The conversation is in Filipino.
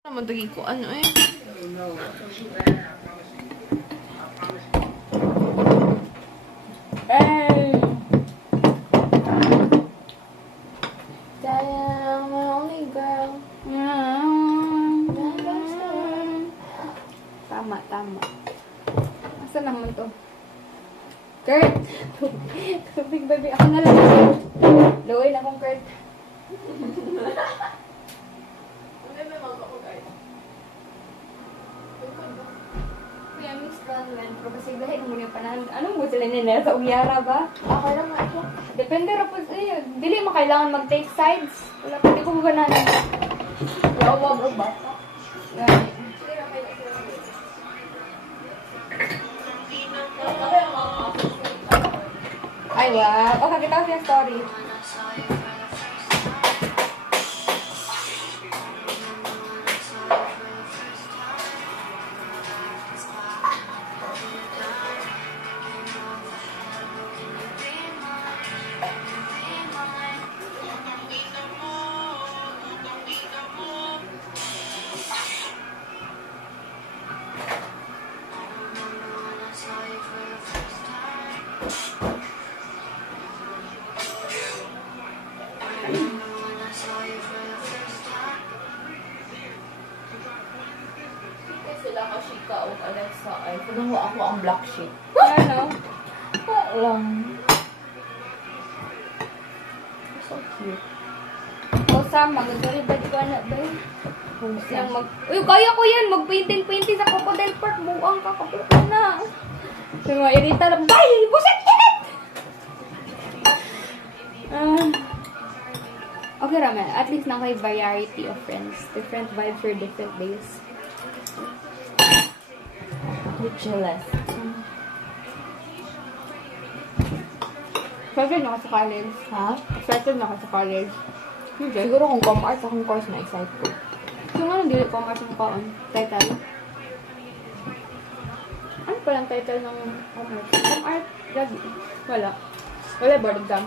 Naman tagi ko ano eh. Hey! Diana, my only girl. Tama, tama. Asa naman to? Kurt! Tubig, baby. Ako na lang. Luoy na akong Kurt. Kuya, Miss Convent. Pero kasi dahil mo yung panahon. Anong mo sila nila? Sa Ulyara ba? Ako lang nga ito. Depende ra po. Eh, dili mo kailangan mag-take sides. Wala pa, di ko ba na. Wag ba? Gani. Ay, wow. O, kakita ko yung story. Sila Kashika o Alexa ay kung ako ang black sheep. Ano? Lang. So cute. O, sama. Gagawin ba di ko anak ba yun? Yang Uy, kaya ko yan! Mag-painting-painting sa Crocodile Park. Buang ka, kapit ka na. Yung mga irita lang, bay! Buset! Kinit! Okay raman. At least na may variety of friends. Different vibes for different days. Jealous. Excited na ako sa college. Ha? Excited na ako sa college. Hindi. Siguro kung com-arts akong course na excite ko. So nga nang dili ko mas yung kaon. Title. Ano palang title ng commerce? Com art? Wala. Wala board exam.